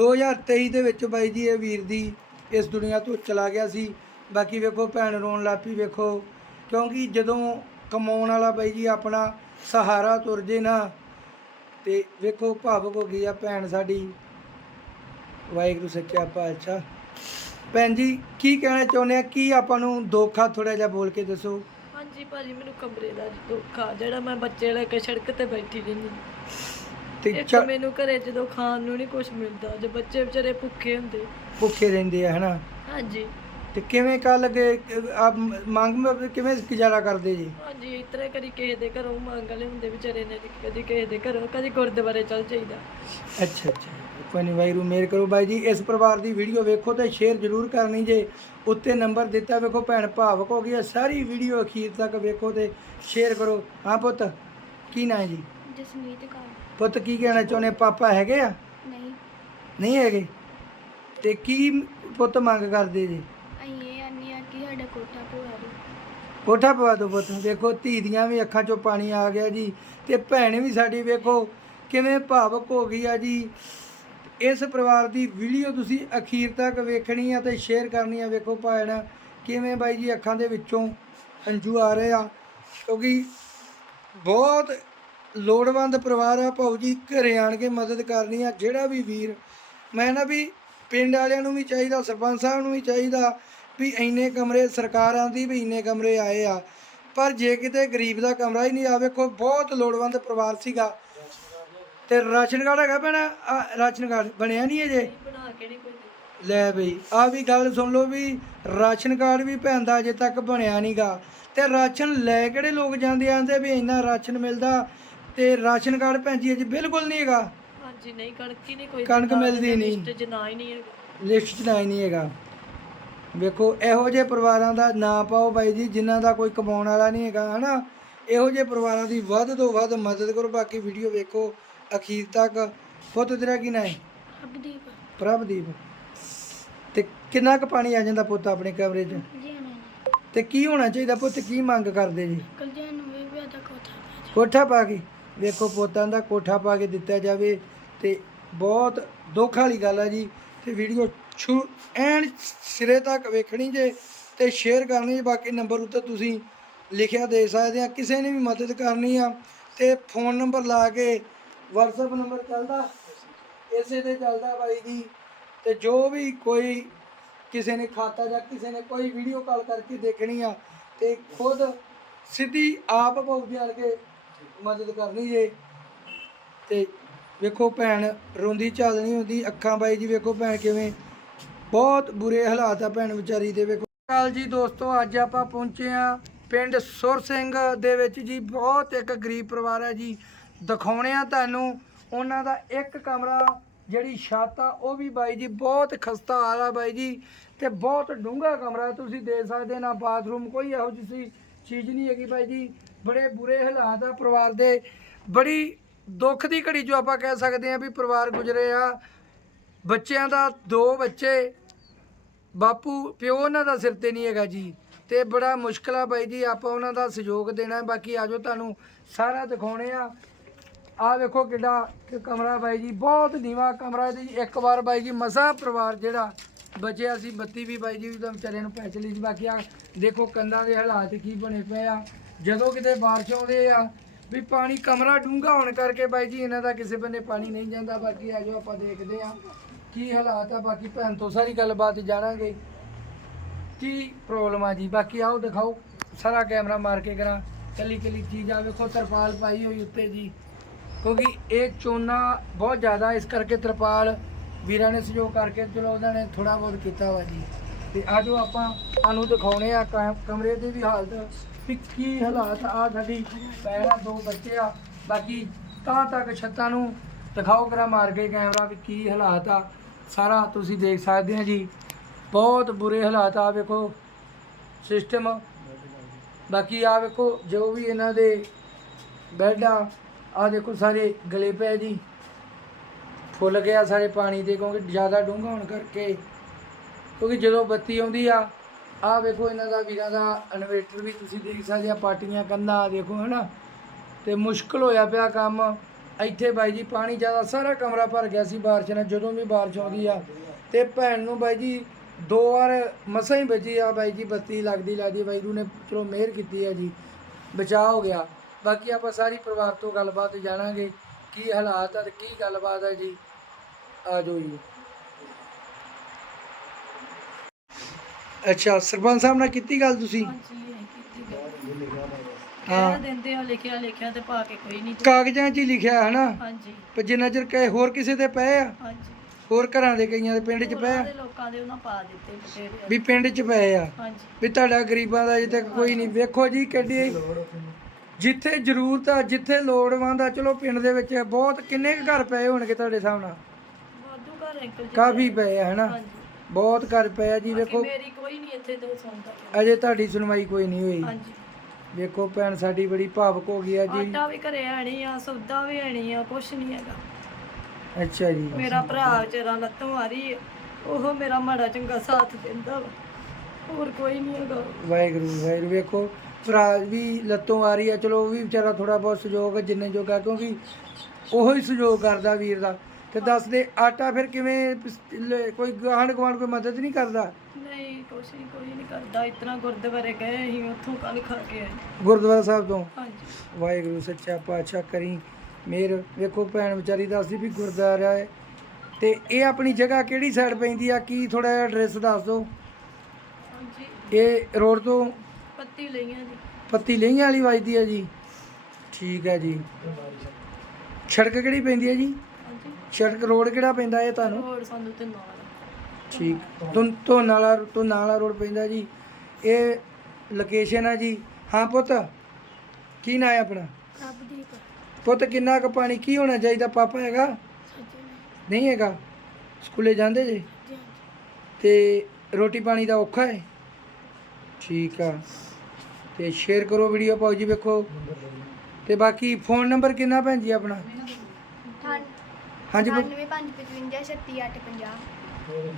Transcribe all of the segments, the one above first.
2023 ਦੇ ਵਿੱਚ ਬਾਈ ਜੀ ਇਹ ਵੀਰ ਦੀ ਇਸ ਦੁਨੀਆ ਤੋਂ ਚਲਾ ਗਿਆ ਸੀ। ਬਾਕੀ ਵੇਖੋ, ਭੈਣ ਰੋਣ ਲਾਪੀ ਵੇਖੋ। ਕਿਉਂਕਿ ਜਦੋਂ ਕਮਾਉਣ ਵਾਲਾ ਬਾਈ ਜੀ ਆਪਣਾ ਸਹਾਰਾ ਤੁਰ ਜੇ ਨਾ, ਤੇ ਵੇਖੋ ਭਾਵੁਕ ਹੋ ਗਈ ਆ ਭੈਣ ਸਾਡੀ। ਵਾਹਿਗੁਰੂ ਸੱਚਾ ਪਾਤਸ਼ਾਹ। ਭੈਣ ਜੀ, ਕੀ ਕਹਿਣਾ ਚਾਹੁੰਦੇ ਆ? ਕੀ ਆਪਾਂ ਨੂੰ ਦੁੱਖ ਥੋੜਾ ਜਿਹਾ ਬੋਲ ਕੇ ਦੱਸੋ? ਹਾਂਜੀ ਭਾਜੀ, ਮੈਨੂੰ ਕਮਰੇ ਦਾ ਦੁੱਖ ਆ ਜਿਹੜਾ ਮੈਂ ਬੱਚੇ ਲੈ ਕੇ ਸੜਕ ਤੇ ਬੈਠੀ ਰਹਿੰਦੀ। ਤੇ ਇੱਕ ਚ- ਮੈਨੂੰ ਘਰੇ ਜਦੋਂ ਖਾਣ ਨੂੰ ਨਹੀਂ ਕੁਝ ਮਿਲਦਾ ਜੇ ਬੱਚੇ ਵਿਚਾਰੇ ਭੁੱਖੇ ਹੁੰਦੇ। ਭੁੱਖੇ ਰਹਿੰਦੇ ਆ ਹਨਾ? ਹਾਂਜੀ। ਤੇ ਕਿਵੇਂ ਕੱਲ ਆਪ ਮੰਗ ਮ- ਕਿਵੇਂ ਗੁਜ਼ਾਰਾ ਕਰਦੇ ਜੀ? ਹਾਂਜੀ ਇਸ ਤਰ੍ਹਾਂ ਕਦੀ ਕਿਸੇ ਦੇ ਘਰੋਂ ਮੰਗ ਲੈ ਹੁੰਦੇ ਵਿਚਾਰੇ ਨੇ ਕਦੀ ਕਿਸੇ ਦੇ ਘਰੋਂ ਕਦੀ ਗੁਰਦੁਆਰੇ ਚਲ ਜਾਈਦਾ। ਅੱਛਾ ਅੱਛਾ। ਕੋਈ ਨਹੀਂ ਵਾਹਿਗੁਰੂ ਮੇਰ ਕਰੋ ਬਾਈ ਜੀ। ਇਸ ਪਰਿਵਾਰ ਦੀ ਵੀਡੀਓ ਵੇਖੋ ਤੇ ਸ਼ੇਅਰ ਜ਼ਰੂਰ ਕਰਨੀ ਜੇ। ਉੱਤੇ ਨੰਬਰ ਦਿੱਤਾ ਵੇਖੋ ਭੈਣ ਭਾਵਕ ਹੋ ਗਈ ਹੈ ਸਾਰੀ ਵੀਡੀਓ ਅਖੀਰ ਤੱਕ ਵੇਖੋ ਤੇ ਸ਼ੇਅਰ ਕਰੋ। ਹਾਂ ਪੁੱਤ ਕੀ ਨਾਂ ਹੈ ਜੀ? ਜਸਮੀਤ ਕੌਰ। ਪੁੱਤ ਕੀ ਕਹਿਣਾ ਚਾਹੁੰਦੇ ਪਾਪਾ ਹੈਗੇ ਆ? ਨਹੀਂ। ਨਹੀਂ ਹੈਗੇ? ਤੇ ਕੀ ਪੁੱਤ ਮੰਗ ਕਰਦੇ ਜੀ? ਅਸੀਂ ਇਹ ਆਨੇ ਆ ਕਿ ਸਾਡਾ ਕੋਠਾ ਪਵਾ ਦਿਓ ਕੋਠਾ ਪਵਾ ਦਿਓ ਪੁੱਤ। ਵੇਖੋ ਧੀ ਦੀਆਂ ਵੀ ਅੱਖਾਂ 'ਚੋਂ ਪਾਣੀ ਆ ਗਿਆ ਜੀ। ਤੇ ਭੈਣ ਵੀ ਸਾਡੀ ਵੇਖੋ ਕਿਵੇਂ ਭਾਵਕ ਹੋ ਗਈ ਆ ਜੀ। ਇਸ ਪਰਿਵਾਰ ਦੀ ਵੀਡੀਓ ਤੁਸੀਂ ਅਖੀਰ ਤੱਕ ਵੇਖਣੀ ਆ ਤੇ ਸ਼ੇਅਰ ਕਰਨੀ ਆ। ਵੇਖੋ ਭੈਣ ਕਿਵੇਂ ਬਾਈ ਜੀ ਅੱਖਾਂ ਦੇ ਵਿੱਚੋਂ ਹੰਝੂ ਆ ਰਹੇ ਆ। ਕਿਉਂਕਿ ਬਹੁਤ ਲੋੜਵੰਦ ਪਰਿਵਾਰ ਆ, ਭਾਊ ਜੀ, ਘਰੇ ਆਣ ਕੇ ਮਦਦ ਕਰਨੀ ਆ, ਜਿਹੜਾ ਵੀ ਵੀਰ। ਮੈਂ ਨਾ ਵੀ ਪਿੰਡ ਵਾਲਿਆਂ ਨੂੰ ਵੀ ਚਾਹੀਦਾ, ਸਰਪੰਚ ਸਾਹਿਬ ਨੂੰ ਵੀ ਚਾਹੀਦਾ ਵੀ ਇੰਨੇ ਕਮਰੇ ਸਰਕਾਰਾਂ ਦੀ ਵੀ ਇੰਨੇ ਕਮਰੇ ਆਏ ਆ। ਪਰ ਜੇ ਕਿਤੇ ਗਰੀਬ ਦਾ ਕਮਰਾ ਹੀ ਨਹੀਂ ਆ ਵੇਖੋ ਬਹੁਤ ਲੋੜਵੰਦ ਪਰਿਵਾਰ ਸੀਗਾ। ਤੇ ਰਾਸ਼ਨ ਕਾਰਡ ਹੈਗਾ ਭੈਣਾ? ਰਾਸ਼ਨ ਕਾਰਡ ਬਣਿਆ ਨਹੀਂ ਅਜੇ? ਲੈ ਬਈ, ਆ ਵੀ ਗੱਲ ਸੁਣ ਲਓ ਵੀ ਰਾਸ਼ਨ ਕਾਰਡ ਵੀ ਭੈਣ ਦਾ ਅਜੇ ਤੱਕ ਬਣਿਆ ਨਹੀਂਗਾ ਤੇ ਰਾਸ਼ਨ ਲੈ ਕਿਹੜੇ ਲੋਕ ਜਾਂਦੇ ਆਂਦੇ ਵੀ ਇੰਨਾ ਰਾਸ਼ਨ ਮਿਲਦਾ। ਤੇ ਰਾਸ਼ਨ ਕਾਰਡ ਭੈਣ ਜੀ ਅਜੇ ਬਿਲਕੁਲ ਨਹੀਂ ਹੈਗਾ। ਹਾਂਜੀ ਨਹੀਂ ਕਣਕ ਹੀ ਨਹੀਂ ਕੋਈ ਕਣਕ ਮਿਲਦੀ ਨਹੀਂ। ਲਿਸਟ 'ਚ ਨਾ ਹੀ ਨਹੀਂ ਹੈਗਾ। ਲਿਸਟ 'ਚ ਨਾ ਹੀ ਨਹੀਂ ਹੈਗਾ। ਵੇਖੋ ਇਹੋ ਜਿਹੇ ਪਰਿਵਾਰਾਂ ਦਾ ਨਾਂ ਪਾਓ ਬਾਈ ਜੀ ਜਿਨ੍ਹਾਂ ਦਾ ਕੋਈ ਕਮਾਉਣ ਵਾਲਾ ਨਹੀਂ ਹੈਗਾ ਹਨਾ? ਇਹੋ ਜਿਹੇ ਪਰਿਵਾਰਾਂ ਦੀ ਵੱਧ ਤੋਂ ਵੱਧ ਮਦਦ ਕਰੋ ਬਾਕੀ ਵੀਡੀਓ ਵੇਖੋ ਅਖੀਰ ਤੱਕ। ਪੁੱਤ ਤੇਰਾ ਕੀ ਨਾਂ ਹੈ? ਅਬਦੀਪ ਪ੍ਰਭਦੀਪ। ਤੇ ਕਿੰਨਾ ਕੁ ਪਾਣੀ ਆ ਜਾਂਦਾ ਪੁੱਤ ਆਪਣੇ ਕਮਰੇ 'ਚ ਜੀ ਨਹੀਂ ਤੇ ਕੀ ਹੋਣਾ ਚਾਹੀਦਾ ਪੁੱਤ? ਕੀ ਮੰਗ ਕਰਦੇ ਜੀ? ਕਲਜਾ ਨੂੰ ਵੀ ਵਿਆਹ ਦਾ ਕੋਠਾ ਕੋਠਾ ਪਾ ਕੇ? ਵੇਖੋ ਪੁੱਤਾਂ ਦਾ ਕੋਠਾ ਪਾ ਕੇ ਦਿੱਤਾ ਜਾਵੇ ਤੇ ਬਹੁਤ ਦੁੱਖ ਵਾਲੀ ਗੱਲ ਆ ਜੀ ਤੇ ਵੀਡੀਓ ਛੂ ਐਨ ਸਿਰੇ ਤੱਕ ਵੇਖਣੀ ਜੇ ਤੇ ਸ਼ੇਅਰ ਕਰਨੀ ਜੇ, ਬਾਕੀ ਨੰਬਰ ਉੱਤੇ ਤੁਸੀਂ ਲਿਖਿਆ ਦੇ ਸਕਦੇ ਆ, ਕਿਸੇ ਨੇ ਵੀ ਮਦਦ ਕਰਨੀ ਆ ਤੇ ਫੋਨ ਨੰਬਰ ਲਾ ਕੇ WhatsApp ਨੰਬਰ ਚੱਲਦਾ, ਇਸੇ ਤੇ ਚੱਲਦਾ ਬਾਈ ਜੀ ਤੇ ਜੋ ਵੀ ਕੋਈ ਕਿਸੇ ਨੇ ਖਾਤਾ ਜਾਂ ਕਿਸੇ ਨੇ ਕੋਈ ਵੀਡੀਓ ਕਾਲ ਕਰਕੇ ਦੇਖਣੀ ਆ ਤੇ ਖੁਦ ਸਿੱਧੀ ਆਪ ਭੌਜੀ ਆਣ ਕੇ ਮਦਦ ਕਰਨੀ ਜੇ। ਤੇ ਵੇਖੋ ਭੈਣ, ਰੋਂਦੀ ਝਾਲਣੀ ਹੁੰਦੀ, ਅੱਖਾਂ ਬਾਈ ਜੀ ਵੇਖੋ ਭੈਣ ਕਿਵੇਂ। ਬਹੁਤ ਬੁਰੇ ਹਾਲਾਤ ਆ ਭੈਣ ਵਿਚਾਰੀ ਦੇ, ਵੇਖੋ। ਕਾਲ ਜੀ ਦੋਸਤੋ, ਅੱਜ ਆਪਾਂ ਪਹੁੰਚੇ ਆ ਪਿੰਡ ਸੁਰ ਸਿੰਘ ਦੇ ਵਿੱਚ ਜੀ। ਬਹੁਤ ਇੱਕ ਗਰੀਬ ਪਰਿਵਾਰ ਹੈ ਜੀ। ਦਿਖਾਉਣੇ ਆ ਤੁਹਾਨੂੰ, ਉਹਨਾਂ ਦਾ ਇੱਕ ਕਮਰਾ, ਜਿਹੜੀ ਛੱਤ ਆ, ਉਹ ਵੀ ਬਾਈ ਜੀ ਬਹੁਤ ਖਸਤਾ ਹਾਲ ਆ ਬਾਈ ਜੀ। ਤੇ ਬਹੁਤ ਡੂੰਘਾ ਕਮਰਾ, ਤੁਸੀਂ ਦੇਖ ਸਕਦੇ ਨਾ, ਬਾਥਰੂਮ ਕੋਈ ਇਹੋ ਜਿਹੀ ਚੀਜ਼ ਨਹੀਂ ਹੈਗੀ ਬਾਈ ਜੀ। ਬੜੇ ਬੁਰੇ ਹਾਲਾਤ ਆ ਪਰਿਵਾਰ ਦੇ। ਬੜੀ ਦੁੱਖ ਦੀ ਘੜੀ ਜੋ ਆਪਾਂ ਕਹਿ ਸਕਦੇ ਆ ਵੀ ਪਰਿਵਾਰ ਗੁਜ਼ਰੇ ਆ। ਬੱਚਿਆਂ ਦਾ ਦੋ ਬੱਚੇ, ਬਾਪੂ, ਪਿਓ ਉਹਨਾਂ ਦਾ ਸਿਰ ਤੇ ਨਹੀਂ ਹੈਗਾ ਜੀ। ਤੇ ਬੜਾ ਮੁਸ਼ਕਲ ਆ ਬਾਈ ਜੀ, ਆਪਾਂ ਉਹਨਾਂ ਦਾ ਸਹਿਯੋਗ ਦੇਣਾ ਹੈ। ਬਾਕੀ ਆਜੋ ਤੁਹਾਨੂੰ ਸਾਰਾ ਦਿਖਾਉਣੇ ਆ। ਆ ਵੇਖੋ ਕਿੱਡਾ ਕਿ ਕਮਰਾ ਬਾਈ ਜੀ, ਬਹੁਤ ਨੀਵਾ ਕਮਰਾ ਜੀ। ਇੱਕ ਵਾਰ ਬਾਈ ਜੀ ਮਸਾ ਪਰਿਵਾਰ ਜਿਹੜਾ ਬਚਿਆ ਸੀ, ਬੱਤੀ ਵੀ ਬਾਈ ਜੀ ਤਾਂ ਵਿਚਾਰੇ ਨੂੰ ਪੈ ਚਲੀ ਸੀ। ਬਾਕੀ ਆ ਦੇਖੋ ਕੰਧਾਂ ਦੇ ਹਾਲਾਤ ਕੀ ਬਣੇ ਪਏ ਆ। ਜਦੋਂ ਕਿਤੇ ਬਾਰਿਸ਼ ਆਉਂਦੇ ਆ, ਵੀ ਪਾਣੀ ਕਮਰਾ ਡੂੰਘਾ ਹੋਣ ਕਰਕੇ ਬਾਈ ਜੀ, ਇਹਨਾਂ ਦਾ ਕਿਸੇ ਬੰਨੇ ਪਾਣੀ ਨਹੀਂ ਜਾਂਦਾ। ਬਾਕੀ ਆ ਜੋ ਆਪਾਂ ਦੇਖਦੇ ਆ ਕੀ ਹਾਲਾਤ ਆ। ਬਾਕੀ ਭੈਣ ਤੋਂ ਸਾਰੀ ਗੱਲਬਾਤ ਜਾਣਾਂਗੇ। ਕੀ ਪ੍ਰੋਬਲਮ ਆ ਜੀ? ਬਾਕੀ ਆਓ, ਦਿਖਾਓ। ਸਾਰਾ ਕੈਮਰਾ ਮਾਰ ਕੇ ਕਰਾਂ। ਕੱਲੀ ਕੱਲੀ ਚੀਜ਼ ਆ, ਵੇਖੋ, ਤਰਪਾਲ ਪਾਈ ਹੋਈ ਉੱਤੇ ਜੀ। ਕਿਉਂਕਿ ਇਹ ਚੋਨਾ ਬਹੁਤ ਜ਼ਿਆਦਾ, ਇਸ ਕਰਕੇ ਤਰਪਾਲ ਵੀਰਾਂ ਨੇ ਸਹਿਯੋਗ ਕਰਕੇ ਚਲੋ ਉਹਨਾਂ ਨੇ ਥੋੜਾ ਬਹੁਤ ਕੀਤਾ ਵਾ ਜੀ। ਤੇ ਆਜੋ ਆਪਾਂ, ਤੁਹਾਨੂੰ ਦਿਖਾਉਣੇ ਆ ਕਮਰੇ ਦੀ ਵੀ ਹਾਲਤ। ਵੀ ਕੀ ਹਾਲਾਤ ਆ ਸਾਡੀ, ਪੈਰਾ ਦੋ ਬੱਚੇ ਆ। ਬਾਕੀ ਤਾਂ ਤੱਕ ਛੱਤਾਂ ਨੂੰ ਦਿਖਾਓ ਕਰਾ ਮਾਰ ਕੇ ਕੈਮਰਾ ਵੀ ਕੀ ਹਾਲਾਤ ਆ। ਸਾਰਾ ਤੁਸੀਂ ਦੇਖ ਸਕਦੇ ਆ ਜੀ। ਬਹੁਤ ਬੁਰੇ ਹਾਲਾਤ ਆ ਵੇਖੋ ਸਿਸਟਮ ਬਾਕੀ ਆ ਵੇਖੋ ਜੋ ਵੀ ਇਹਨਾਂ ਦੇ ਬੈੱਡ ਆ ਆ ਦੇਖੋ ਸਾਰੇ ਗਲੇ ਪਏ ਜੀ। ਫੁੱਲ ਗਿਆ ਸਾਰੇ ਪਾਣੀ ਦੇ ਕਿਉਂਕਿ ਜ਼ਿਆਦਾ ਡੂੰਘਾ ਹੋਣ ਕਰਕੇ। ਕਿਉਂਕਿ ਜਦੋਂ ਬੱਤੀ ਆਉਂਦੀ ਆ ਆ ਵੇਖੋ ਇਹਨਾਂ ਦਾ ਵੀਰਾਂ ਦਾ ਇਨਵੇਟਰ ਵੀ ਤੁਸੀਂ ਦੇਖ ਸਕਦੇ ਆ, ਪਾਟੀਆਂ, ਕੰਧਾਂ, ਦੇਖੋ ਹਨਾ। ਤੇ ਮੁਸ਼ਕਲ ਹੋਇਆ ਪਿਆ ਕੰਮ। ਇੱਥੇ ਬਾਈ ਜੀ ਪਾਣੀ ਜ਼ਿਆਦਾ ਸਾਰਾ ਕਮਰਾ ਭਰ ਗਿਆ ਸੀ ਬਾਰਿਸ਼ ਨਾਲ, ਜਦੋਂ ਵੀ ਬਾਰਿਸ਼ ਆਉਂਦੀ ਆ। ਤੇ ਭੈਣ ਨੂੰ ਬਾਈ ਜੀ ਦੋ ਵਾਰ ਮਸਾਂ ਹੀ ਬਚੀ ਆ, ਬਾਈ ਜੀ ਬੱਤੀ ਲੱਗਦੀ ਲੱਗਦੀ, ਬਾਈ ਨੂੰ ਨੇ ਚਲੋ ਮਿਹਰ ਕੀਤੀ ਆ ਜੀ। ਬਚਾਅ ਹੋ ਗਿਆ। ਬਾਕੀ ਆਪਾਂ ਸਾਰੀ ਪਰਿਵਾਰ ਤੋਂ ਗੱਲਬਾਤ ਜਾਣਾਂਗੇ, ਕੀ ਹਾਲਾਤ ਆ ਤੇ ਕੀ ਗੱਲਬਾਤ ਹੈ ਜੀ। ਆ ਜਾਓ ਜੀ। ਅੱਛਾ ਸਰਪੰਚ ਸਾਹਿਬ ਨਾਲ ਕੀਤੀ ਗੱਲ ਤੁਸੀਂ? ਹਾਂਜੀ ਇਹ ਕੀਤੀ ਗੱਲ। ਹਾਂ। ਕਹਿ ਦਿੰਦੇ ਆ ਲਿਖਿਆ ਲਿਖਿਆ ਤੇ ਪਾ ਕੇ ਕੋਈ ਨਹੀਂ। ਕਾਗਜ਼ਾਂ 'ਚ ਹੀ ਲਿਖਿਆ ਹੈ ਨਾ ਹਾਂਜੀ। ਪਰ ਜਿੰਨਾ ਚਿਰ ਕਹੇ ਹੋਰ ਕਿਸੇ ਦੇ ਪਏ ਆ? ਹਾਂਜੀ। ਹੋਰ ਘਰਾਂ ਦੇ ਕਈਆਂ ਦੇ ਪਿੰਡ 'ਚ ਪਏ ਆ? ਦੇ ਲੋਕਾਂ ਦੇ ਉਹਨਾਂ ਪਾ ਦਿੱਤੇ ਬਥੇਰੇ। ਵੀ ਪਿੰਡ 'ਚ ਪਏ ਆ? ਹਾਂਜੀ। ਵੀ ਤੁਹਾਡਾ ਗਰੀਬਾਂ ਦਾ ਅਜੇ ਤੱਕ ਕੋਈ ਨਹੀਂ। ਵੇਖੋ ਜੀ ਕਿੱਡੀ ਜਿੱਥੇ ਜ਼ਰੂਰਤ ਆ ਜਿੱਥੇ ਲੋੜਵੰਦ ਆ ਚਲੋ ਪਿੰਡ ਦੇ ਵਿੱਚ ਬਹੁਤ ਕਿੰਨੇ ਕੁ ਘਰ ਪਏ ਹੋਣਗੇ ਤੁਹਾਡੇ ਸਾਹਮਣੇ? ਵਾਧੂ ਘਰ ਅੰਕਲ ਜੀ ਕਾਫੀ ਪਏ ਆ ਹਨਾ? ਹਾਂਜੀ। ਬਹੁਤ ਘਰ ਪਏ ਆ ਜੀ ਵੇਖੋ ਮੇਰੀ ਕੋਈ ਨਹੀਂ ਇੱਥੇ ਦੋ ਸੁਣਦਾ ਅਜੇ ਤੁਹਾਡੀ ਸੁਣਵਾਈ ਕੋਈ ਨਹੀਂ ਹੋਈ। ਹਾਂਜੀ। ਵੇਖੋ ਭੈਣ ਸਾਡੀ ਬੜੀ ਭਾਵਕ ਹੋ ਗਈ ਆ ਜੀ। ਆਟਾ ਵੀ ਘਰੇ ਆਣੀ ਆ ਸੌਦਾ ਵੀ ਆਣੀ ਆ ਕੁਛ ਨਹੀਂ ਹੈਗਾ। ਅੱਛਾ ਜੀ। ਮੇਰਾ ਭਰਾ ਵਿਚਾਰਾ ਲੱਤੋਂ ਮਾਰੀ ਆ ਉਹ ਮੇਰਾ ਮਾੜਾ ਚੰਗਾ ਸਾਥ ਦਿੰਦਾ ਵਾ। ਹੋਰ ਕੋਈ ਨਹੀਂ ਹੈਗਾ। ਵਾਹਿਗੁਰੂ ਵਾਹਿਗੁਰੂ। ਵੇਖੋ ਭਰਾ ਵੀ ਲੱਤੋਂ ਆ ਰਹੀ ਆ ਚਲੋ ਉਹ ਵੀ ਵਿਚਾਰਾ ਥੋੜਾ ਬਹੁਤ ਸਹਿਯੋਗ ਜਿੰਨੇ ਜੋਗਾ ਕਿਉਂਕਿ ਉਹੋ ਹੀ ਸਹਿਯੋਗ ਕਰਦਾ ਵੀਰ ਦਾ। ਤੇ ਦੱਸ ਦੇ ਆਟਾ ਫਿਰ ਕਿਵੇਂ ਪਿਸ- ਲੈ- ਕੋਈ ਗਾਹਣ ਗਵਾਣ ਕੋਈ ਮਦਦ ਨਹੀਂ ਕਰਦਾ? ਨਹੀਂ ਕੁਛ ਨਹੀਂ ਕੋਈ ਨਹੀਂ ਕਰਦਾ ਇਤਨਾ ਗੁਰਦੁਆਰੇ ਗਏ ਅਸੀਂ ਉੱਥੋਂ ਕੱਲ ਖਾ ਕੇ ਆਏ। ਗੁਰਦੁਆਰਾ ਸਾਹਿਬ ਤੋਂ? ਹਾਂਜੀ। ਵਾਹਿਗੁਰੂ ਸੱਚਾ ਪਾਤਸ਼ਾਹ ਕਰੀ ਮੇਰ। ਵੇਖੋ ਭੈਣ ਵਿਚਾਰੀ ਦੱਸਦੀ ਵੀ ਗੁਰਦੁਆਰਾ ਹੈ। ਤੇ ਇਹ ਆਪਣੀ ਜਗ੍ਹਾ ਕਿਹੜੀ ਸਾਈਡ ਪੈਂਦੀ ਆ? ਕੀ ਥੋੜਾ ਜਿਹਾ ਐਡਰੈਸ ਦੱਸ ਦਿਓ। ਹਾਂਜੀ। ਇਹ ਰੋਡ ਤੋਂ? ਪੱਤੀ ਲਈਆਂ ਜੀ। ਪੱਤੀ ਲਈਆਂ ਵਾਲੀ ਵੱਜਦੀ ਹੈ ਜੀ। ਠੀਕ ਹੈ ਜੀ। ਸੜਕ ਕਿਹੜੀ ਪੈਂਦੀ ਹੈ ਜੀ? ਸੜਕ ਰੋਡ ਕਿਹੜਾ ਪੈਂਦਾ ਇਹ ਤੁਹਾਨੂੰ? ਹੋਰ ਸਾਨੂੰ ਤੇ ਨਾਲ ਠੀਕ ਤੋਂ ਤੋਂ ਨਾਲਾ ਤੋਂ ਨਾਲਾ ਰੋਡ ਪੈਂਦਾ ਜੀ। ਇਹ ਲੋਕੇਸ਼ਨ ਹੈ ਜੀ। ਹਾਂ ਪੁੱਤ ਕੀ ਨਾਂ ਹੈ ਆਪਣਾ? ਪ੍ਰਭਦੀਪ। ਪੁੱਤ ਕਿੰਨਾ ਕੁ ਪਾਣੀ ਕੀ ਹੋਣਾ ਚਾਹੀਦਾ? ਪਾਪਾ ਹੈਗਾ? ਨਹੀਂ ਹੈਗਾ? ਸਕੂਲੇ ਜਾਂਦੇ ਜੇ? ਤੇ ਰੋਟੀ ਪਾਣੀ ਦਾ ਔਖਾ ਹੈ? ਠੀਕ ਆ। ਤੇ ਸ਼ੇਅਰ ਕਰੋ ਵੀਡੀਓ ਪਾਓ ਜੀ ਵੇਖੋ। ਤੇ ਬਾਕੀ ਫੋਨ ਨੰਬਰ ਕਿੰਨਾ ਭੈਣ ਜੀ ਆਪਣਾ? ਹਾਂਜੀ ਪੁੱਤ 9555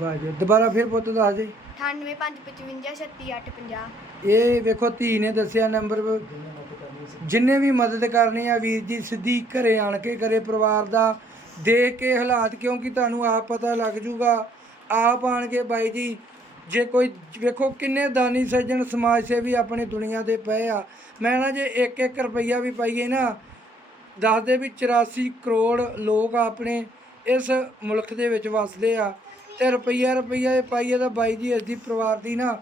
ਵਾਹ ਜੀ ਦੁਬਾਰਾ ਫਿਰ ਪੁੱਤ ਦੱਸ ਦੇ। 9855 ਇਹ ਵੇਖੋ ਧੀ ਨੇ ਦੱਸਿਆ ਨੰਬਰ। ਜਿੰਨੇ ਵੀ ਮਦਦ ਕਰਨੀ ਆ ਵੀਰ ਜੀ ਸਿੱਧੀ ਘਰੇ ਆਣ ਕੇ ਕਰੇ ਪਰਿਵਾਰ ਦਾ। ਦੇਖ ਕੇ ਹਾਲਾਤ ਕਿਉਂਕਿ ਤੁਹਾਨੂੰ ਆਪ ਪਤਾ ਲੱਗ ਜੂਗਾ। ਆਪ ਆਣ ਕੇ ਬਾਈ ਜੀ ਜੇ ਕੋਈ ਵੇਖੋ ਕਿੰਨੇ ਦਾਨੀ ਸੱਜਣ ਸਮਾਜ ਸੇਵੀ ਆਪਣੀ ਦੁਨੀਆ ਤੇ ਪਏ ਆ। ਮੈਂ ਨਾ ਜੇ 1-1 ਰੁਪਈਆ ਵੀ ਪਾਈਏ ਨਾ ਦੱਸਦੇ ਵੀ 84 ਕਰੋੜ ਲੋਕ ਆਪਣੇ ਇਸ ਮੁਲਕ ਦੇ ਵਿੱਚ ਵੱਸਦੇ ਆ ਤੇ ਰੁਪਈਆ ਰੁਪਈਆ ਇਹ ਪਾਈਏ ਤਾਂ ਬਾਈ ਜੀ, ਇਸ ਦੀ ਪਰਿਵਾਰ ਦੀ ਨਾ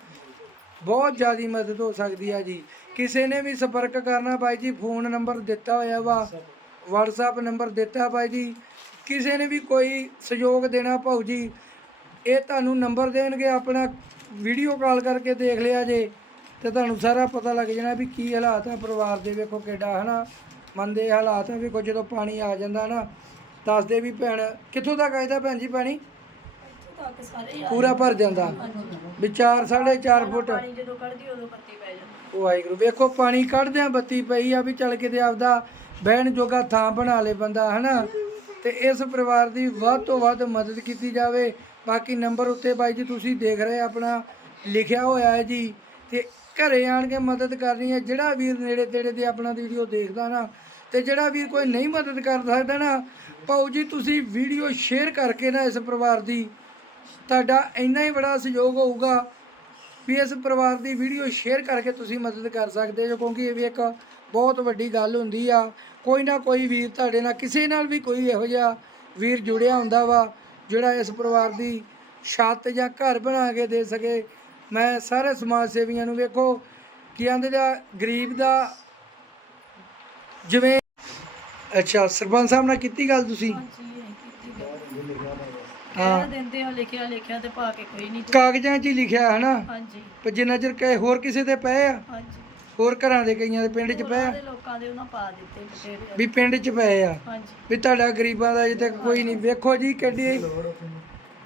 ਬਹੁਤ ਜ਼ਿਆਦੀ ਮਦਦ ਹੋ ਸਕਦੀ ਹੈ ਜੀ। ਕਿਸੇ ਨੇ ਵੀ ਸੰਪਰਕ ਕਰਨਾ ਬਾਈ ਜੀ, ਫੋਨ ਨੰਬਰ ਦਿੱਤਾ ਹੋਇਆ ਵਾ, WhatsApp ਨੰਬਰ ਦਿੱਤਾ ਬਾਈ ਜੀ। ਕਿਸੇ ਨੇ ਵੀ ਕੋਈ ਸਹਿਯੋਗ ਦੇਣਾ ਭਾਊ ਜੀ, ਇਹ ਤੁਹਾਨੂੰ ਨੰਬਰ ਦੇਣਗੇ, ਆਪਣਾ ਵੀਡੀਓ ਕਾਲ ਕਰਕੇ ਦੇਖ ਲਿਆ ਜੇ ਤੇ ਤੁਹਾਨੂੰ ਸਾਰਾ ਪਤਾ ਲੱਗ ਜਾਣਾ ਵੀ ਕੀ ਹਾਲਾਤ ਆ ਪਰਿਵਾਰ ਦੇ, ਵੇਖੋ ਕਿੱਡਾ ਹਨਾ। ਮੰਦੇ ਹਾਲਾਤ ਆ ਵੇਖੋ ਜਦੋਂ ਪਾਣੀ ਆ ਜਾਂਦਾ ਨਾ ਦੱਸਦੇ ਵੀ ਭੈਣ ਕਿੱਥੋਂ ਤੱਕ ਆਇਦਾ ਭੈਣ ਜੀ ਪਾਣੀ? ਇੱਥੋਂ ਤੱਕ ਸਾਰੇ ਹੀ ਆ ਪੂਰਾ ਭਰ ਜਾਂਦਾ ਵੀ 4 4.5 ਫੁੱਟ। ਪਾਣੀ ਜਦੋਂ ਕੱਢਦੀ ਉਦੋਂ ਪੱਤੀ ਪੈ ਜਾਂਦੀ ਉਹ ਵਾਹਿਗੁਰੂ ਵੇਖੋ ਪਾਣੀ ਕੱਢਦਿਆਂ ਬੱਤੀ ਪਈ ਆ ਵੀ ਚੱਲ ਕਿਤੇ ਆਪਦਾ ਬਹਿਣ ਜੋਗਾ ਥਾਂ ਬਣਾ ਲੇ ਬੰਦਾ ਹਨਾ? ਤੇ ਇਸ ਪਰਿਵਾਰ ਦੀ ਵੱਧ ਤੋਂ ਵੱਧ ਮਦਦ ਕੀਤੀ ਜਾਵੇ। ਬਾਕੀ ਨੰਬਰ ਉੱਤੇ ਬਾਈ ਜੀ ਤੁਸੀਂ ਦੇਖ ਰਹੇ ਆਪਣਾ ਲਿਖਿਆ ਹੋਇਆ ਹੈ ਜੀ। ਤੇ ਘਰੇ ਆਣ ਕੇ ਮਦਦ ਕਰਨੀ ਹੈ। ਜਿਹੜਾ ਵੀਰ ਨੇੜੇ ਤੇੜੇ ਦੇ ਆਪਣਾ ਵੀਡੀਓ ਦੇਖਦਾ ਨਾ ਤੇ ਜਿਹੜਾ ਵੀਰ ਕੋਈ ਨਹੀਂ ਮਦਦ ਕਰ ਸਕਦਾ ਨਾ, ਭਾਊ ਜੀ ਤੁਸੀਂ ਵੀਡੀਓ ਸ਼ੇਅਰ ਕਰਕੇ ਨਾ ਇਸ ਪਰਿਵਾਰ ਦੀ। ਤੁਹਾਡਾ ਇੰਨਾ ਹੀ ਬੜਾ ਸਹਿਯੋਗ ਹੋਊਗਾ ਵੀ ਇਸ ਪਰਿਵਾਰ ਦੀ ਵੀਡੀਓ ਸ਼ੇਅਰ ਕਰਕੇ ਤੁਸੀਂ ਮਦਦ ਕਰ ਸਕਦੇ ਹੋ, ਕਿਉਂਕਿ ਇਹ ਵੀ ਇੱਕ ਬਹੁਤ ਵੱਡੀ ਗੱਲ ਹੁੰਦੀ ਆ। ਕੋਈ ਨਾ ਕੋਈ ਵੀਰ ਤੁਹਾਡੇ ਨਾਲ, ਕਿਸੇ ਨਾਲ ਵੀ ਕੋਈ ਇਹੋ ਜਿਹਾ ਵੀਰ ਜੁੜਿਆ ਹੁੰਦਾ ਵਾ, ਜਿਹੜਾ ਇਸ ਪਰਿਵਾਰ ਦੀ ਛੱਤ ਜਾਂ ਘਰ ਬਣਾ ਕੇ ਦੇ ਸਕੇ। ਮੈਂ ਸਾਰੇ ਸਮਾਜ ਸੇਵੀਆਂ ਨੂੰ ਵੇਖੋ, ਕੀ ਆਂਦੇ ਦਾ ਗਰੀਬ ਦਾ ਜਿਵੇਂ ਅੱਛਾ ਸਰਪੰਚ ਸਾਹਿਬ ਨਾਲ ਕੀਤੀ ਗੱਲ ਤੁਸੀਂ? ਹਾਂਜੀ ਇਹ ਕੀਤੀ ਗੱਲ। ਹਾਂ। ਕਹਿ ਦਿੰਦੇ ਆ ਲਿਖਿਆ ਲਿਖਿਆ ਤੇ ਪਾ ਕੇ ਕੋਈ ਨਹੀਂ। ਕਾਗਜ਼ਾਂ 'ਚ ਹੀ ਲਿਖਿਆ ਹੈ ਨਾ ਹਾਂਜੀ। ਪਰ ਜਿੰਨਾ ਚਿਰ ਕਹੇ ਹੋਰ ਕਿਸੇ ਦੇ ਪਏ ਆ? ਹਾਂਜੀ। ਹੋਰ ਘਰਾਂ ਦੇ ਕਈਆਂ ਦੇ ਪਿੰਡ 'ਚ ਪਏ ਆ? ਦੇ ਲੋਕਾਂ ਦੇ ਉਹਨਾਂ ਪਾ ਦਿੱਤੇ ਬਥੇਰੇ ਵੀ ਪਿੰਡ 'ਚ ਪਏ ਆ? ਹਾਂਜੀ। ਵੀ ਤੁਹਾਡਾ ਗਰੀਬਾਂ ਦਾ ਅਜੇ ਤੱਕ ਕੋਈ ਨਹੀਂ। ਵੇਖੋ ਜੀ ਕਿੱਡੀ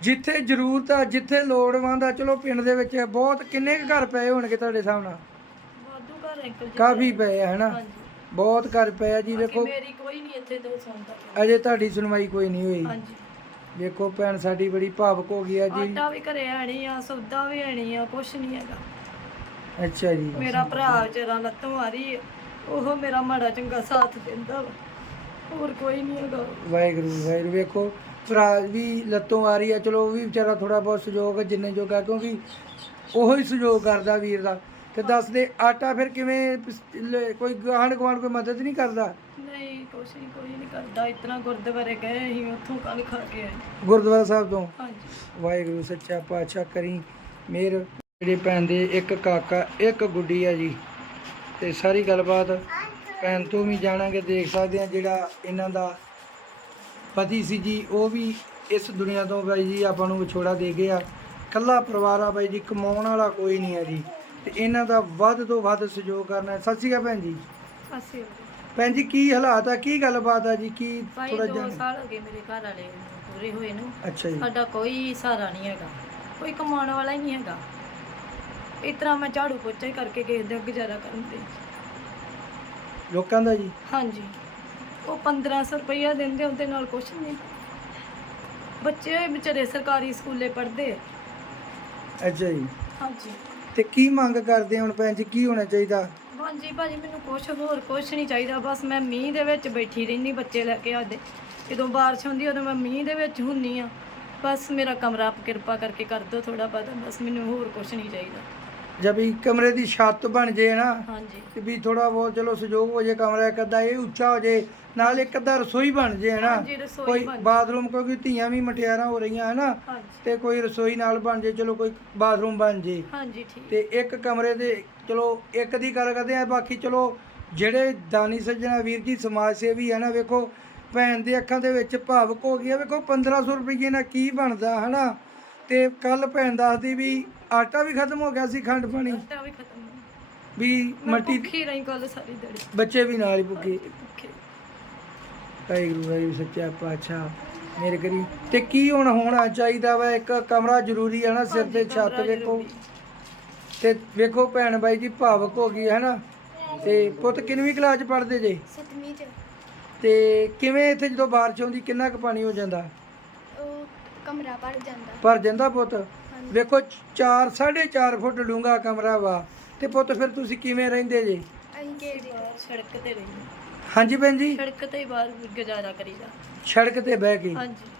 ਜਿੱਥੇ ਜ਼ਰੂਰਤ ਆ ਜਿੱਥੇ ਲੋੜਵੰਦ ਆ ਚਲੋ ਪਿੰਡ ਦੇ ਵਿੱਚ ਬਹੁਤ ਕਿੰਨੇ ਕੁ ਘਰ ਪਏ ਹੋਣਗੇ ਤੁਹਾਡੇ ਸਾਹਮਣੇ ਵਾਧੂ ਘਰ ਅੰਕਲ ਜੀ ਕਾਫੀ ਪਏ ਆ ਹਨਾ? ਹਾਂਜੀ। ਬਹੁਤ ਘਰ ਪਏ ਆ ਜੀ ਵੇਖੋ ਮੇਰੀ ਕੋਈ ਨਹੀਂ ਇੱਥੇ ਦੋ ਸੁਣਦਾ ਅਜੇ ਤੁਹਾਡੀ ਸੁਣਵਾਈ ਕੋਈ ਨਹੀਂ ਹੋਈ। ਹਾਂਜੀ। ਵੇਖੋ ਭੈਣ ਸਾਡੀ ਬੜੀ ਭਾਵਕ ਹੋ ਗਈ ਆ ਜੀ। ਆਟਾ ਵੀ ਘਰੇ ਆਣੀ ਆ ਸੌਦਾ ਵੀ ਆਣੀ ਆ ਕੁਛ ਨਹੀਂ ਹੈਗਾ। ਅੱਛਾ ਜੀ। ਮੇਰਾ ਭਰਾ ਵਿਚਾਰਾ ਲੱਤੋਂ ਆ ਉਹ ਮੇਰਾ ਮਾੜਾ ਚੰਗਾ ਸਾਥ ਦਿੰਦਾ ਵਾ। ਹੋਰ ਕੋਈ ਨਹੀਂ ਹੈਗਾ। ਵਾਹਿਗੁਰੂ ਵਾਹਿਗੁਰੂ। ਵੇਖੋ ਭਰਾ ਵੀ ਲੱਤੋਂ ਆ ਰਹੀ ਆ ਚਲੋ ਉਹ ਵੀ ਵਿਚਾਰਾ ਥੋੜਾ ਬਹੁਤ ਸਹਿਯੋਗ ਜਿੰਨੇ ਜੋਗਾ ਕਿਉਂਕਿ ਉਹੋ ਹੀ ਸਹਿਯੋਗ ਕਰਦਾ ਵੀਰ ਦਾ। ਤੇ ਦੱਸ ਦੇ ਆਟਾ ਫਿਰ ਕਿਵੇਂ ਪਿਸ- ਲੈ- ਕੋਈ ਗਾਹਣ ਗਵਾਣ ਕੋਈ ਮਦਦ ਨਹੀਂ ਕਰਦਾ? ਨਹੀਂ ਕੁਛ ਨਹੀਂ ਕੋਈ ਨਹੀਂ ਕਰਦਾ ਇਤਨਾ ਗੁਰਦੁਆਰੇ ਗਏ ਅਸੀਂ ਉੱਥੋਂ ਕੱਲ ਖਾ ਕੇ ਆਏ। ਗੁਰਦੁਆਰਾ ਸਾਹਿਬ ਤੋਂ? ਹਾਂਜੀ। ਵਾਹਿਗੁਰੂ ਸੱਚਾ ਪਾਤਸ਼ਾਹ ਕਰੀ ਮੇਰ। ਜਿਹੜੇ ਭੈਣ ਦੇ ਇੱਕ ਕਾਕਾ ਇੱਕ ਗੁੱਡੀ ਆ ਜੀ। ਤੇ ਸਾਰੀ ਗੱਲਬਾਤ ਭੈਣ ਤੋਂ ਵੀ ਜਾਣਾਂਗੇ ਦੇਖ ਸਕਦੇ ਆ ਜਿਹੜਾ ਇਹਨਾਂ ਦਾ ਪਤੀ ਸੀ ਜੀ ਉਹ ਵੀ ਇਸ ਦੁਨੀਆ ਤੋਂ ਬਾਈ ਜੀ ਆਪਾਂ ਨੂੰ ਵਿਛੋੜਾ ਦੇ ਗਿਆ। ਕੱਲਾ ਪਰਿਵਾਰ ਆ ਬਾਈ ਜੀ ਕਮਾਉਣ ਵਾਲਾ ਕੋਈ ਨਹੀਂ ਹੈ ਜੀ। ਤੇ ਇਹਨਾਂ ਦਾ ਵੱਧ ਤੋਂ ਵੱਧ ਸਹਿਯੋਗ ਕਰਨਾ ਹੈ। ਸਤਿ ਸ਼੍ਰੀ ਅਕਾਲ ਭੈਣ ਜੀ। ਅਸੀਂ ਭੈਣ ਜੀ ਕੀ ਹਾਲਾਤ ਆ? ਕੀ ਗੱਲਬਾਤ ਆ ਜੀ? ਕੀ ਭਾਈ ਥੋੜਾ 2 ਜਾਣ। ਸਾਲ ਹੋ ਗਏ ਮੇਰੇ ਘਰ ਵਾਲੇ ਪੂਰੇ ਹੋਏ ਨੂੰ। ਅੱਛਾ ਜੀ। ਸਾਡਾ ਕੋਈ ਸਹਾਰਾ ਨਹੀਂ ਹੈਗਾ। ਕੋਈ ਕਮਾਉਣ ਵਾਲਾ ਹੀ ਨਹੀਂ ਹੈਗਾ। ਇਸ ਤਰ੍ਹਾਂ ਮੈਂ ਝਾੜੂ ਪੋਚਾ ਹੀ ਕਰਕੇ ਕਿਸੇ ਦਾ ਗੁਜ਼ਾਰਾ ਕਰਨ ਤੇ। ਲੋਕਾਂ ਦਾ ਜੀ? ਹਾਂਜੀ। ਉਹ 1500 ਰੁਪਈਆ ਦਿੰਦੇ ਉਹਦੇ ਨਾਲ ਕੁਛ ਨਹੀਂ। ਬੱਚੇ ਵਿਚਾਰੇ ਸਰਕਾਰੀ ਸਕੂਲੇ ਪੜ੍ਹਦੇ। ਅੱਛਾ ਜੀ। ਹਾਂਜੀ। ਤੇ ਕੀ ਮੰਗ ਕਰਦੇ ਹੁਣ ਭੈਣ ਜੀ? ਕੀ ਹੋਣਾ ਚਾਹੀਦਾ? ਹਾਂਜੀ ਭਾਜੀ ਮੈਨੂੰ ਕੁਛ ਹੋਰ ਕੁਛ ਨਹੀਂ ਚਾਹੀਦਾ। ਬਸ ਮੈਂ ਮੀਂਹ ਦੇ ਵਿੱਚ ਬੈਠੀ ਰਹਿੰਦੀ ਬੱਚੇ ਲੈ ਕੇ ਆਦੇ। ਜਦੋਂ ਬਾਰਿਸ਼ ਹੁੰਦੀ ਉਦੋਂ ਮੈਂ ਮੀਂਹ ਦੇ ਵਿੱਚ ਹੁੰਨੀ ਆ। ਬਸ ਮੇਰਾ ਕਮਰਾ ਕਿਰਪਾ ਕਰਕੇ ਕਰ ਦਿਓ ਥੋੜਾ ਬਹੁਤਾ। ਬਸ ਮੈਨੂੰ ਹੋਰ ਕੁਛ ਨਹੀਂ ਚਾਹੀਦਾ। ਜਦ ਵੀ ਕਮਰੇ ਦੀ ਛੱਤ ਬਣ ਜੇ ਨਾ ਹਾਂਜੀ। ਤੇ ਵੀ ਥੋੜਾ ਬਹੁਤ ਚਲੋ ਸਹਿਯੋਗ ਹੋ ਜੇ ਕਮਰਾ ਇੱਕ ਅੱਧਾ ਇਹ ਉੱਚਾ ਹੋ ਜੇ ਨਾਲ ਇੱਕ ਅੱਧਾ ਰਸੋਈ ਬਣ ਜੇ ਹਨਾ? ਹਾਂਜੀ ਰਸੋਈ ਕੋਈ ਬਣ ਬਾਥਰੂਮ ਕਿਉਂਕਿ ਧੀਆਂ ਵੀ ਮਠਿਆਰਾਂ ਹੋ ਰਹੀਆਂ ਹਨਾ? ਹਾਂਜੀ। ਤੇ ਕੋਈ ਰਸੋਈ ਨਾਲ ਬਣ ਜੇ ਚਲੋ ਕੋਈ ਬਾਥਰੂਮ ਬਣ ਜੇ। ਹਾਂਜੀ ਠੀਕ। ਤੇ ਇੱਕ ਕਮਰੇ ਦੇ ਚਲੋ ਇੱਕ ਦੀ ਗੱਲ ਕਰਦੇ ਆ ਬਾਕੀ ਚਲੋ ਜਿਹੜੇ ਦਾਨੀ ਸੱਜਣਾ ਵੀਰ ਜੀ ਸਮਾਜ ਸੇਵੀ ਆ ਨਾ ਵੇਖੋ ਭੈਣ ਦੇ ਅੱਖਾਂ ਦੇ ਵਿੱਚ ਭਾਵਕ ਹੋ ਗਿਆ ਵੇਖੋ 1500 ਰੁਪਏ ਨਾਲ ਕੀ ਬਣਦਾ ਹਨਾ? ਤੇ ਕੱਲ ਭੈਣ ਦੱਸਦੀ ਵੀ ਆਟਾ ਵੀ ਖਤਮ ਹੋ ਗਿਆ ਸੀ ਖੰਡ ਪਾਣੀ। ਆਟਾ ਵੀ ਖਤਮ ਹੋ ਗਿਆ। ਵੀ ਮੈਂ ਮੱਟੀ ਭੁੱਖੀ ਰਹੀ ਕੱਲ ਸਾਰੀ ਦਿਹਾੜੀ। ਬੱਚੇ ਵੀ ਨਾਲ ਹੀ ਭੁੱਖੇ। ਵਾਹਿਗੁਰੂ ਵਾਹਿਗੁਰੂ ਸੱਚਾ ਪਾਤਸ਼ਾਹ ਮੇਰੇ ਕਰੀ। ਤੇ ਕੀ ਹੁਣ ਹੋਣਾ ਚਾਹੀਦਾ ਵਾ? ਇੱਕ ਕਮਰਾ ਜ਼ਰੂਰੀ ਹੈ ਨਾ ਸਿਰ ਤੇ ਛੱਤ ਵੇਖੋ। ਤੇ ਵੇਖੋ ਭੈਣ ਬਾਈ ਜੀ ਭਾਵਕ ਹੋ ਗਈ ਹੈ ਨਾ। ਤੇ ਪੁੱਤ ਕਿੰਨਵੀਂ ਕਲਾਸ ਚ ਪੜ੍ਹਦੇ ਜੇ? ਸੱਤਵੀਂ ਚ। ਤੇ ਕਿਵੇਂ ਇੱਥੇ ਜਦੋਂ ਬਾਰਿਸ਼ ਆਉਂਦੀ ਕਿੰਨਾ ਕੁ ਪਾਣੀ ਹੋ ਜਾਂਦਾ? ਉਹ ਕਮਰਾ ਭਰ ਜਾਂਦਾ। ਭਰ ਜਾਂਦਾ ਪੁੱਤ? ਵੇਖੋ 4 4.5 ਫੁੱਟ ਡੂੰਘਾ ਕਮਰਾ ਵਾ। ਤੇ ਪੁੱਤ ਫਿਰ ਤੁਸੀਂ ਕਿਵੇਂ ਰਹਿੰਦੇ ਜੇ? ਅਸੀਂ ਗੇਟ ਦੇ ਬਾਹਰ ਸੜਕ ਤੇ ਰਹੀ ਹਾਂਜੀ ਭੈਣ ਜੀ? ਸੜਕ ਤੇ ਹੀ ਬਾਹਰ ਗੁਜ਼ਾਰਾ ਕਰੀਦਾ। ਸੜਕ ਤੇ ਬਹਿ ਕੇ? ਹਾਂਜੀ।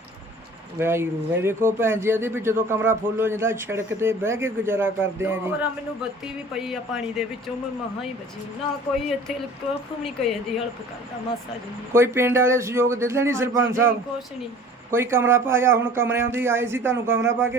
ਵਾਹਿਗੁਰੂ ਵੇ ਵੇਖੋ ਭੈਣ ਜੀ ਇਹਦੇ ਵੀ ਜਦੋਂ ਕਮਰਾ ਫੁੱਲ ਹੋ ਜਾਂਦਾ ਸੜਕ ਤੇ ਬਹਿ ਕੇ ਗੁਜ਼ਾਰਾ ਕਰਦੇ ਆ ਜੀ। ਹੋਰ ਮੈਨੂੰ ਬੱਤੀ ਵੀ ਪਈ ਆ ਪਾਣੀ ਦੇ ਵਿੱਚੋਂ ਮੈਂ ਮਹਾ ਹੀ ਬਚੀ ਨਾ ਕੋਈ ਇੱਥੇ ਕੁੱਖ ਵੀ ਨਹੀਂ ਕਿਸੇ ਦੀ ਹੈਲਪ ਕਰਦਾ ਮਾਸਾ ਜੀ ਕੋਈ ਪਿੰਡ ਵਾਲੇ ਸਹਿਯੋਗ ਦਿੰਦੇ ਨਹੀਂ ਸਰਪੰਚ ਸਾਹਿਬ? ਕੁਛ ਨਹੀਂ। ਕੋਈ ਕਮਰਾ ਪਾ ਗਿਆ ਹੁਣ ਕਮਰਿਆਂ ਦੀ ਆਏ ਸੀ ਤੁਹਾਨੂੰ ਕਮਰਾ ਪਾ ਕੇ